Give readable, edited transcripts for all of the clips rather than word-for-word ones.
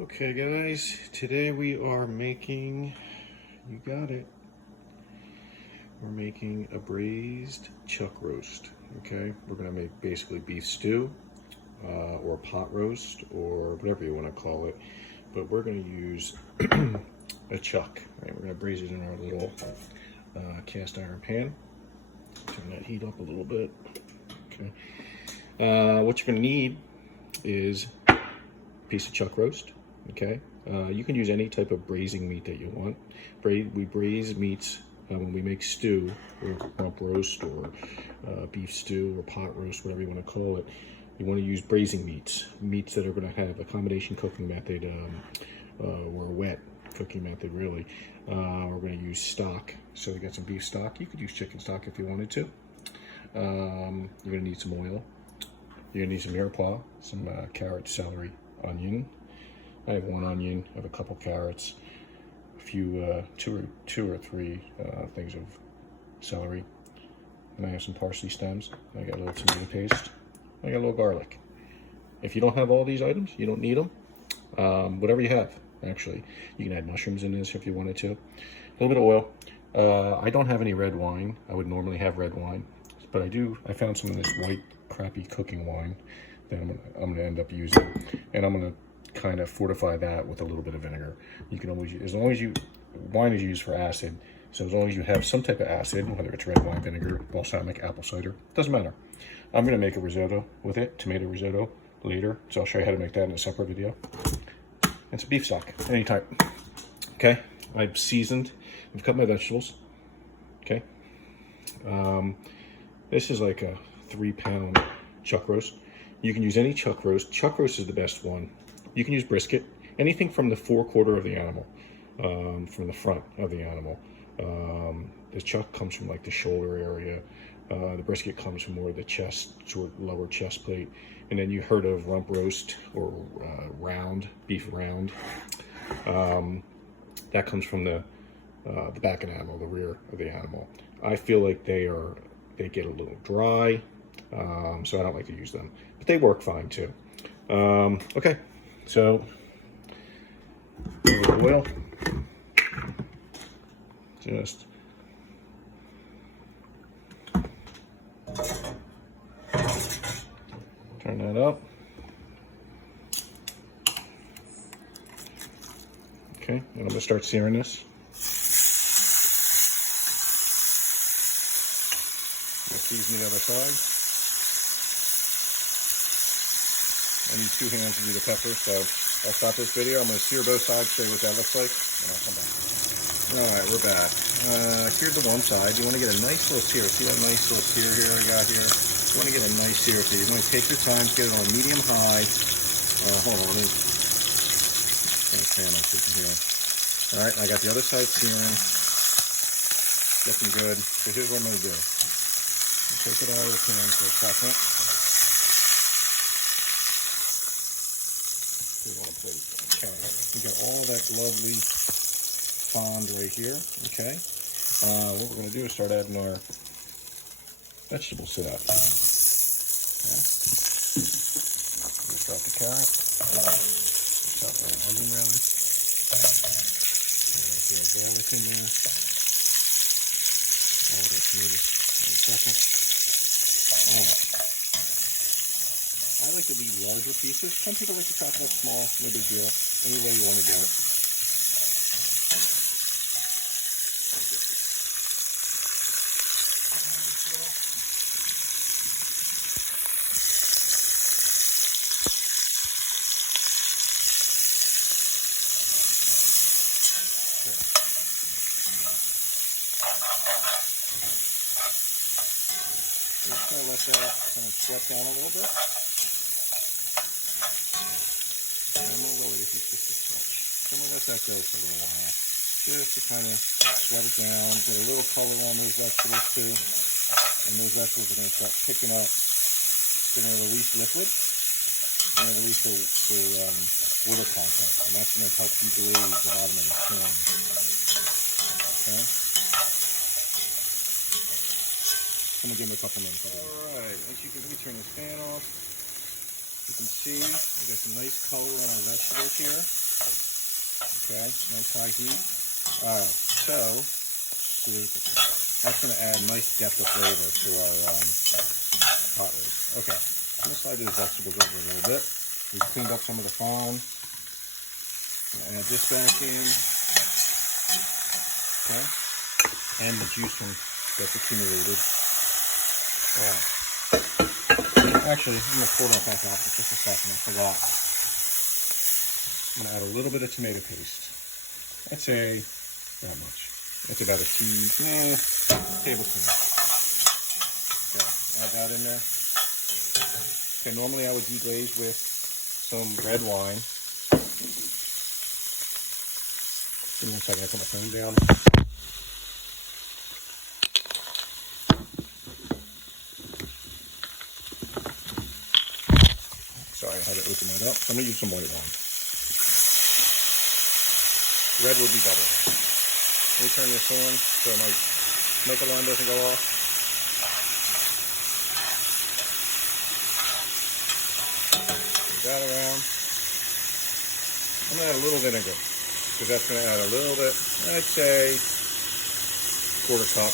Okay guys, today we are making, you got it, we're making a braised chuck roast. Okay, we're gonna make basically beef stew or pot roast or whatever you want to call it, but we're gonna use a chuck. Right? We're gonna braise it in our little cast iron pan. Turn that heat up a little bit. Okay, what you're gonna need is a piece of chuck roast. Okay, you can use any type of braising meat that you want. We braise meats when we make stew or rump roast or beef stew or pot roast, whatever you want to call it. You want to use braising meats that are going to have a combination cooking method or a wet cooking method, really. We're going to use stock, so we got some beef stock. You could use chicken stock if you wanted to. You're going to need some oil. You're going to need some mirepoix, some carrot, celery, onion. I have one onion, I have a couple carrots, a few, two or three things of celery, and I have some parsley stems. I got a little tomato paste. I got a little garlic. If you don't have all these items, you don't need them. Whatever you have, actually. You can add mushrooms in this if you wanted to. A little bit of oil. I don't have any red wine. I would normally have red wine, but I found some of this white, crappy cooking wine that I'm gonna end up using, and I'm gonna kind of fortify that with a little bit of vinegar. You can always use, as long as wine is used for acid, so as long as you have some type of acid, whether it's red wine, vinegar, balsamic, apple cider, doesn't matter. I'm going to make a risotto with it, tomato risotto, later, so I'll show you how to make that in a separate video. It's a beef stock, any type. Okay, I've seasoned, I've cut my vegetables. Okay, this is like a 3-pound chuck roast. You can use any chuck roast. Chuck roast is the best one. You can use brisket, anything from the forequarter of the animal, from the front of the animal. The chuck comes from like the shoulder area. The brisket comes from more of the chest, sort of lower chest plate. And then you heard of rump roast or beef round. That comes from the back of the animal, the rear of the animal. I feel like they get a little dry, so I don't like to use them, but they work fine too. Okay. So, a little oil, just turn that up. Okay, and I'm gonna start searing this. I'll season the other side. I need 2 hands to do the pepper, so I'll stop this video. I'm going to sear both sides, show you what that looks like, and I'll come back. Alright, we're back. Here's the one side. You want to get a nice little sear. See that nice little sear here I got here? You want to get a nice sear, so you're going to take your time to get it on medium high. Hold on, let me turn the fan on so you can hear. Alright, I got the other side searing. Looking good. So here's what I'm going to do. Take it out of the pan for a second. Okay, we got all that lovely fond right here. Okay, what we're going to do is start adding our vegetables to that. Okay. Let's drop the carrot. Chop our onion round. Here's the garlic in there. Add the tomatoes in a second. All right. I like to leave larger pieces. Some people like to chop them small, no big deal. Any way you want to do it. Just going to let that kind of sweat down a little bit. Just a touch. So I'm going to let that go for a little while. Just to kind of sweat it down, get a little color on those vegetables too. And those vegetables are going to start picking up. They're going to release liquid. And they're release the water content. And that's going to help you glaze the bottom of the pan. Okay? I'm going to give me a couple minutes. Alright, let me turn this fan off. You can see we got some nice color on our vegetables here. Okay, nice high heat. All right, so that's going to add nice depth of flavor to our pot roast. Okay, I'm going to slide those vegetables over a little bit. We've cleaned up some of the foam. Add this back in. Okay, and the juice that's accumulated. All right. Actually, I'm going to pour that back out for just a second. I forgot. I'm going to add a little bit of tomato paste. I'd say that much. That's about a tablespoon. Okay, add that in there. Okay, normally I would deglaze with some red wine. Give me a second, I put my phone down. Sorry, I had to open that up. I'm going to use some white wine. Red would be better. Let me turn this on so my smoke alarm doesn't go off. Move that around. I'm going to add a little vinegar because that's going to add a little bit, I'd say, quarter cup.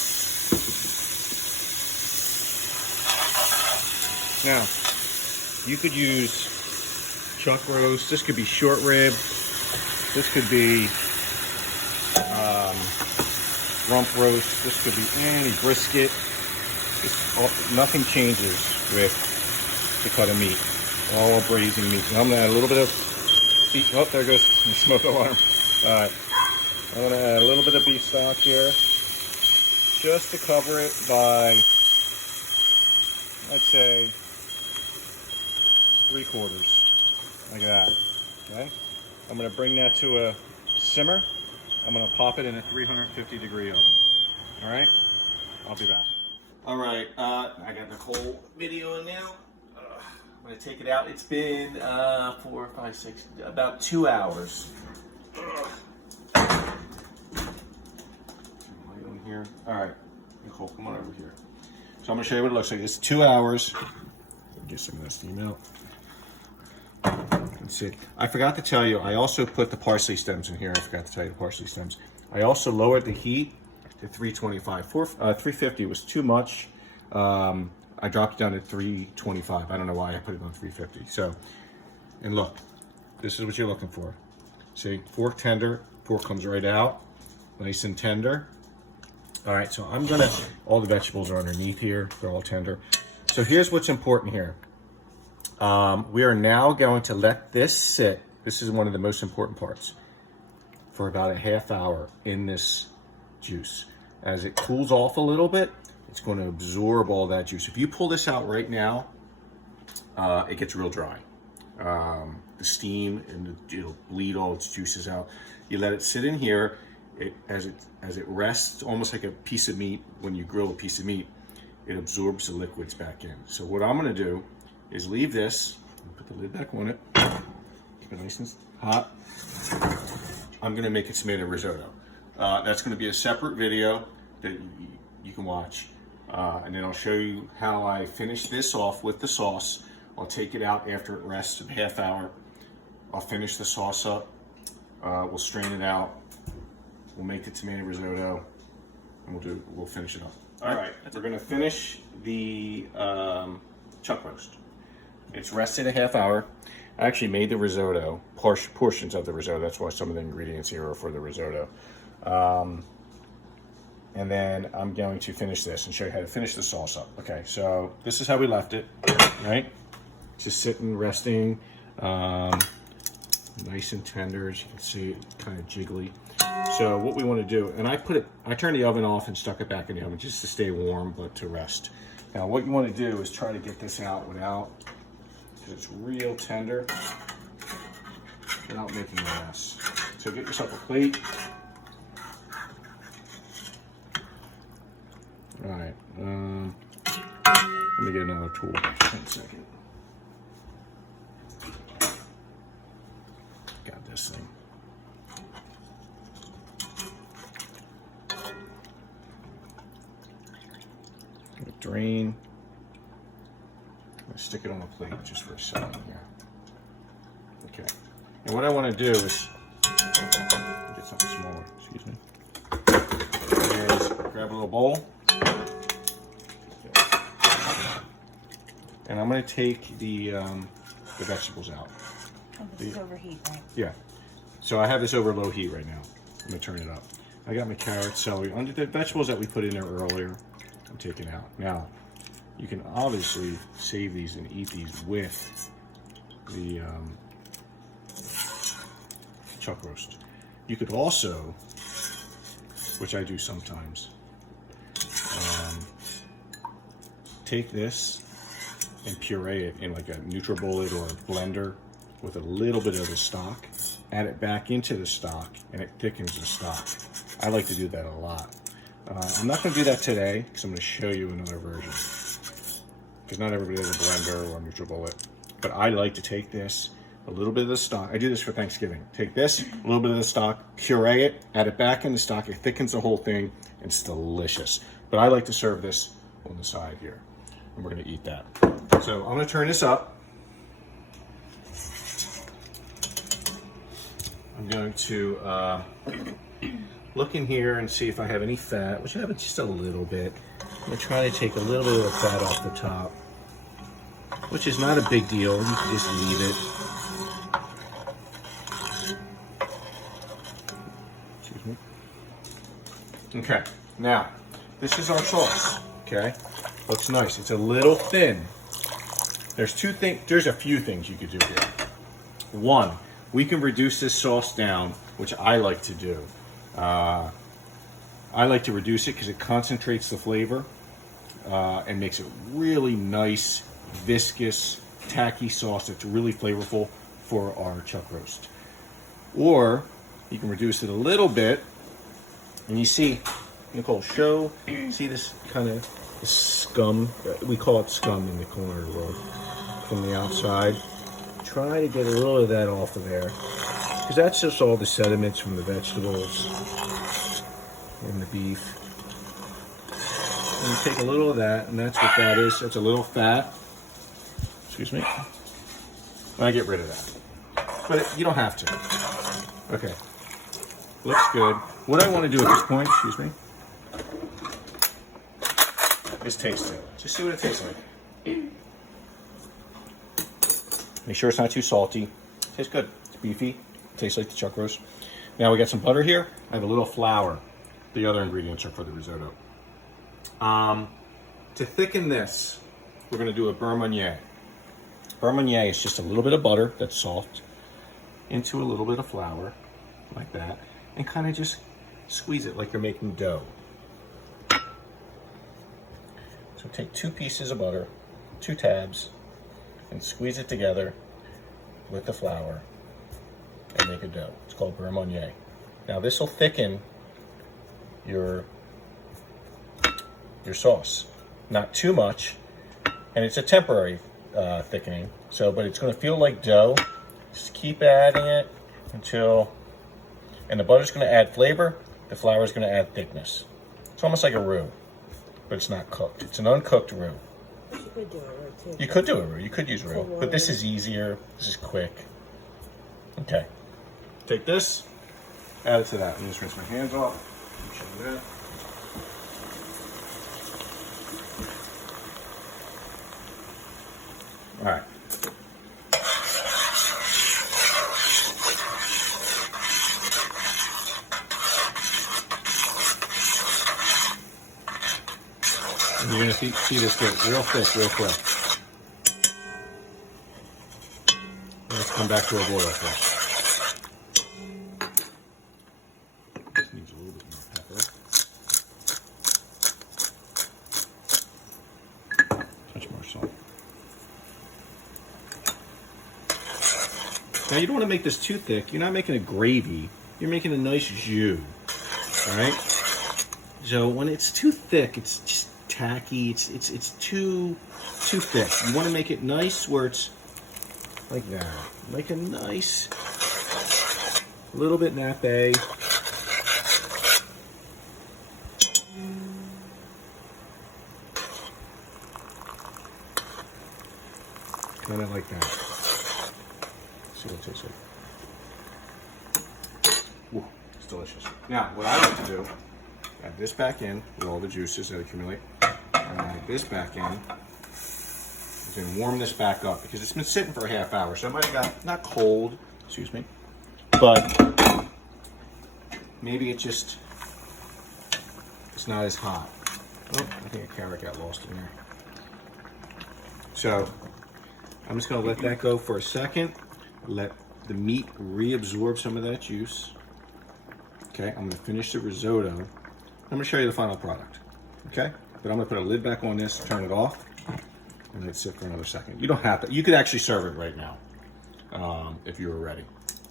Now, you could use chuck roast. This could be short rib. This could be rump roast. This could be any brisket. Nothing changes with the cut of meat. All braising meat. And I'm going to add a little bit of beef. Oh, there goes the smoke alarm. All right. I'm going to add a little bit of beef stock here just to cover it by, I'd say, 3/4, like that. Okay. I'm going to bring that to a simmer. I'm going to pop it in a 350-degree oven. All right, I'll be back. All right, I got the whole video in now. I'm going to take it out. It's been 4, 5, 6, about 2 hours. Here. All right, Nicole, come on over here. So I'm going to show you what it looks like. It's 2 hours. Get some of that steam out. Let's see. I forgot to tell you, I also put the parsley stems in here. I forgot to tell you the parsley stems. I also lowered the heat to 325. 350 was too much. I dropped it down to 325. I don't know why I put it on 350. So, and look, this is what you're looking for. See, fork tender. Pork comes right out, nice and tender. All right, so I'm gonna, all the vegetables are underneath here. They're all tender. So here's what's important here. We are now going to let this sit. This is one of the most important parts, for about a half hour in this juice. As it cools off a little bit, it's going to absorb all that juice. If you pull this out right now, it gets real dry. The steam and it'll bleed all its juices out. You let it sit in here. As it rests, almost like a piece of meat. When you grill a piece of meat, it absorbs the liquids back in. So what I'm going to do is leave this, put the lid back on it, keep it nice and hot. I'm going to make a tomato risotto. That's going to be a separate video that you can watch, and then I'll show you how I finish this off with the sauce. I'll take it out after it rests a half hour. I'll finish the sauce up. We'll strain it out. We'll make the tomato risotto, and we'll finish it up. All right, we're going to finish the chuck roast. It's rested a half hour. I actually made the risotto, portions of the risotto. That's why some of the ingredients here are for the risotto. And then I'm going to finish this and show you how to finish the sauce up. Okay, so this is how we left it, right? Just sitting, resting, nice and tender. As you can see, kind of jiggly. So what we want to do, and I turned the oven off and stuck it back in the oven just to stay warm, but to rest. Now what you want to do is try to get this out without, because it's real tender, without making a mess. So get yourself a plate. All right, let me get another tool. 1 second. Got this thing. Drain. I'm gonna stick it on the plate just for a second here. Okay. And what I want to do is Excuse me. Is grab a little bowl. And I'm going to take the vegetables out. Oh, this is overheat, right? Yeah. So I have this over low heat right now. I'm going to turn it up. I got my carrots, celery. Under the vegetables that we put in there earlier, I'm taking out. Now, you can obviously save these and eat these with the chuck roast. You could also, which I do sometimes, take this and puree it in like a NutriBullet or a blender with a little bit of the stock, add it back into the stock, and it thickens the stock. I like to do that a lot. I'm not going to do that today because I'm going to show you another version. Because not everybody has a blender or a NutriBullet. But I like to take this, a little bit of the stock. I do this for Thanksgiving. Take this, a little bit of the stock, puree it, add it back in the stock. It thickens the whole thing. And it's delicious. But I like to serve this on the side here. And we're going to eat that. So I'm going to turn this up. I'm going to look in here and see if I have any fat, which I have just a little bit. I'm going to try to take a little bit of the fat off the top, which is not a big deal. You can just leave it. Excuse me. Okay, now, this is our sauce, okay? Looks nice. It's a little thin. There's a few things you could do here. One, we can reduce this sauce down, which I like to do. I like to reduce it because it concentrates the flavor and makes it really nice, viscous, tacky sauce that's really flavorful for our chuck roast. Or you can reduce it a little bit, and you see, Nicole, see this kind of scum? We call it scum in the culinary world. From the outside. Try to get a little of that off of there, because that's just all the sediments from the vegetables and the beef. And you take a little of that, and that's what that is. That's a little fat. Excuse me. And I get rid of that. But you don't have to. Okay. Looks good. What I want to do at this point, excuse me, is taste it. Just see what it tastes like. Make sure it's not too salty. Tastes good. It's beefy. Tastes like the chuck roast. Now we got some butter here. I have a little flour. The other ingredients are for the risotto. To thicken this, we're going to do a beurre meunier. Beurre meunier is just a little bit of butter that's soft into a little bit of flour, like that, and kind of just squeeze it like you're making dough. So take 2 pieces of butter, 2 tabs, and squeeze it together with the flour and make a dough. It's called beurre meunier. Now this will thicken your sauce. Not too much, and it's a temporary thickening. But it's going to feel like dough. Just keep adding it until, and the butter's going to add flavor. The flour is going to add thickness. It's almost like a roux, but it's not cooked. It's an uncooked roux. You could do a roux too. You could do a roux. You could use roux, but this is easier. This is quick. Okay. Take this, add it to that. Let me just rinse my hands off. Show you that. All right. And you're going to see this get real thick, real quick. Let's come back to our boil first. This needs a little bit more pepper. Touch more salt. Now you don't want to make this too thick. You're not making a gravy. You're making a nice jus. All right. So when it's too thick, it's just tacky. It's too thick. You want to make it nice where it's like that. Make a nice little bit nappe. Kind of like that. See what it tastes like. Ooh, it's delicious. Now, what I like to do, add this back in with all the juices that accumulate. And add this back in. Then warm this back up because it's been sitting for a half hour. So it might have got, not cold, excuse me, but maybe it's not as hot. Oh, I think a carrot got lost in there. So I'm just gonna let that go for a second. Let the meat reabsorb some of that juice. Okay, I'm gonna finish the risotto. I'm gonna show you the final product, okay? But I'm gonna put a lid back on this, turn it off, and let it sit for another second. You don't have to, you could actually serve it right now, if you were ready.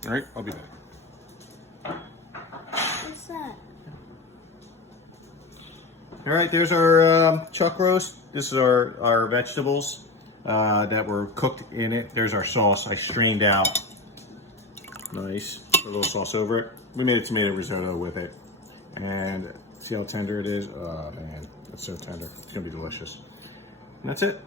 All right, I'll be back. What's that? All right, there's our chuck roast. This is our vegetables that were cooked in it. There's our sauce I strained out. Nice, put a little sauce over it. We made a tomato risotto with it. And see how tender it is? Oh man, it's so tender. It's gonna be delicious. And that's it.